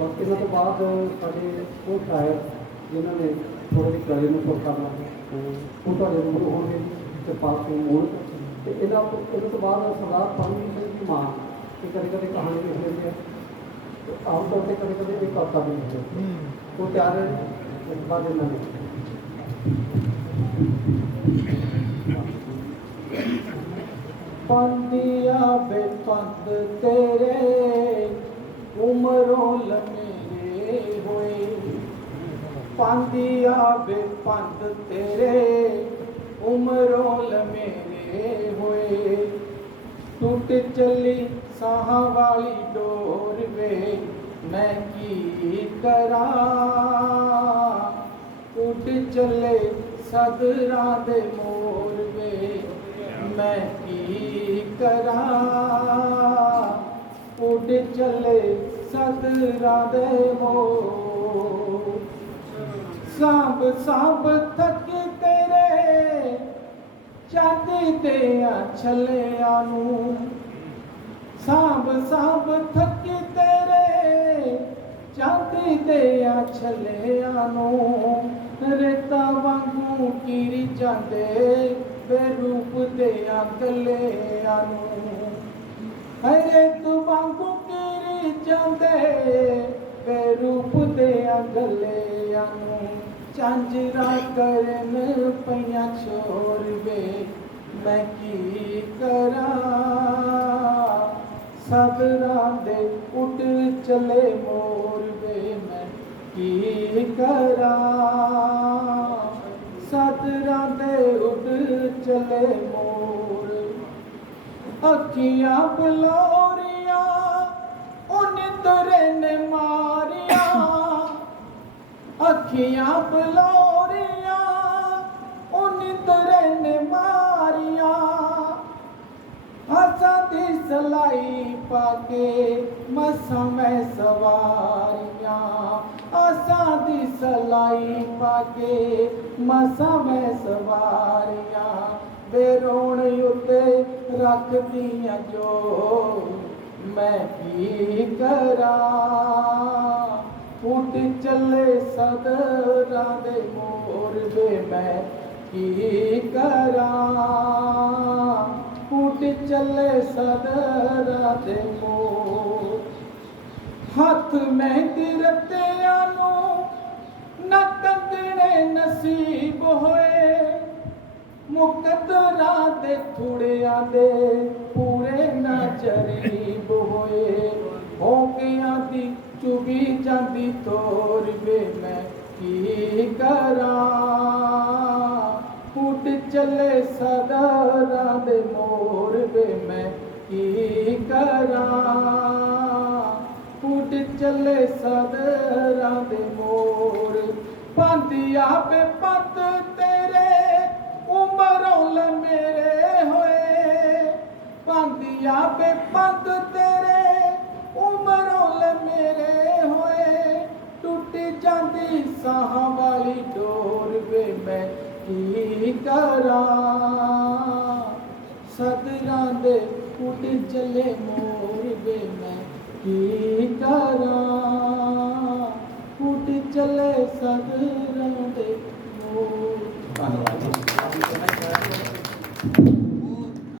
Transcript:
ਔਰ ਇਹਨਾਂ ਤੋਂ ਬਾਅਦ ਸਾਡੇ ਉਹ ਸ਼ਾਇਰ ਜਿਨ੍ਹਾਂ ਨੇ ਥੋੜੇ ਜਿਹੇ ਕਲੇ ਨੂੰ ਸੁਰ ਕਰਨਾ ਉਹ ਤੁਹਾਡੇ ਰੂਬਰੂ ਹੋਣਗੇ ਤੇ ਪਾਸ ਸਿੰਘ ਮੂਲ ਤੇ ਇਹਦਾ ਇਹਨਾਂ ਤੋਂ ਬਾਅਦ ਸਰਦਾਰ ਪਰਮਜੀਤ ਸਿੰਘ ਦੀ ਮਾਂ ਇਹ ਕਦੇ ਕਦੇ ਕਹਾਣੀ ਲਿਖ ਲੈਂਦੇ ਆ। ਤੇ ਆਮ ਤੌਰ ਤੇ ਕਦੇ ਕਦੇ ਇਹ ਕਵਿਤਾ ਵੀ ਲਿਖਦੇ। ਉਹ ਤਿਆਰ ਹੈ ਇਸ ਬਾਅਦ ਇਹਨਾਂ ਨੇ ਪੰਦਿਆ ਬੇਪੰਦ ਤੇਰੇ। ਉਮਰੋਂ ਲਮੇਰੇ ਹੋਏ। ਪੰਦਿਆ ਬੇਪੰਦ ਤੇਰੇ, ਉਮਰੋਂ ਲਮੇਰੇ ਹੋਏ। ਟੁੱਟ ਚੱਲੀ ਸਾਹਾਂ ਵਾਲੀ ਡੋਰ ਵੇ, ਮੈਂ ਕੀ ਕਰਾਂ? ਉੱਡ ਚੱਲੇ ਸਦਰਾਂ ਦੇ ਮੋਰ ਵੇ, ਮੈਂ ਕੀ ਕਰਾਂ? ਉੱਡ ਚੱਲੇ ਸਤਰਾ ਦੇ ਮੋਰ ਸਾਂਭ ਸਾਂਭ ਥੱਕ ਤੇਰੇ ਚਾਹਤੇ ਤੇ ਆ ਛੱਲਿਆਂ ਨੂੰ। ਸਾਂਭ ਸਾਂਭ ਥੱਕ ਤੇਰੇ ਚਾਹਤੇ ਤੇ ਆ ਛੱਲਿਆਂ ਨੂੰ। ਰੇਤਾ ਵਾਂਗੂ ਕੀਰੀ ਜਾਂਦੇ, ਬੇਰੂਪ ਦੇ ਆ ਕੱਲਿਆਂ ਨੂੰ। ਹਰੇ ਤੂੰ ਵਾਂਗੂ ਕੀਰੀ ਜਾਂਦੇ ਬੇਰੂਪ ਦੇ ਆ ਗਲਿਆਂ ਨੂੰ ਚਾਂਜਰਾ ਕਰਨ ਪਈਆਂ ਛੋੜ ਵੇ, ਮੈਂ ਕੀ ਕਰਾਂ? ਸਦਰਾਂ ਦੇ ਉੱਡ ਚਲੇ ਮੋਰ ਵੇ, ਮੈਂ ਕੀ ਕਰਾਂ? ਸਦਰਾਂ ਦੇ ਉੱਡ ਚਲੇ ਮੋਰ ਅੱਖੀਆਂ ਬਲੋਰੀਆਂ, ਉਹ ਨਿੰਦਰੇ ਨੇ ਮਾਰੀਆਂ। ਅੱਖੀਆਂ ਬਲੋਰੀਆਂ, ਉਹ ਨਿੰਦਰੇ ਨੇ ਮਾਰੀਆਂ। ਹੱਸਾਂ ਦੀ ਸਲਾਈ ਪਾ ਕੇ ਮਸਾਂ ਮੈਂ ਸਵਾਰੀਆਂ। ਹੱਸਾਂ ਦੀ ਸਲਾਈ ਪਾ ਕੇ ਮਸਾਂ ਮੈਂ ਸਵਾਰੀਆਂ। ਬੇਰੋਣ ਉੱਤੇ ਰੱਖਦੀਆਂ ਜੋ ਮੈਂ ਕੀ ਕਰਾਂ? ਉੱਡ ਚੱਲੇ ਸਦਰਾਂ ਦੇ ਮੋਰ ਦੇ ਮੈਂ ਕੀ ਕਰਾਂ? ਉੱਡ ਚੱਲੇ ਸਦਰਾਂ ਦੇ ਮੋਰ। ਹੱਥ ਮਹਿੰਦੀ ਰਤਿਆਂ ਨੂੰ ਨਾ ਕੰਗਣੇ ਨਸੀਬ ਹੋਏ। ਮੁਕਦਰਾਂ ਦੇ ਥੁੜਿਆਂ ਦੇ ਪੂਰੇ ਨਾ ਜਰੀਬ ਹੋਏ। ਹੋਕਿਆਂ ਦੀ ਚੁਗੀ ਜਾਂਦੀ ਤੋਰ ਵੇ ਮੈਂ ਕੀ ਕਰਾਂ? ਉੱਡ ਚੱਲੇ ਸਦਰਾਂ ਦੇ ਮੋਰ ਵੇ ਮੈਂ ਕੀ ਕਰਾਂ? ਉੱਡ ਚੱਲੇ ਸਦਰਾਂ ਦੇ ਮੋਰ। ਪੰਦਿਆ ਆਪੇ ਪਤ ਤੇਰੇ ਉਮਰੋਂ ਮੇਰੇ ਹੋਏ, ਪੰਦਿਆ ਬੇ ਪਤ ਤੇਰੇ ਉਮਰੋਂ ਲ ਮੇਰੇ ਹੋਏ। ਟੁੱਟ ਜਾਂਦੀ ਸਾਹਾਂ ਵਾਲੀ ਡੋਰ ਵੇ ਮੈਂ ਕੀ ਕਰਾਂ? ਸਦਰਾਂ ਦੇ ਉੱਡ ਚੱਲੇ ਮੋਰ ਵੇ ਮੈਂ ਕੀ ਕਰਾਂ? ਉੱਡ ਚੱਲੇ ਸਦਰਾਂ ਦੇ ਮੋਰ あの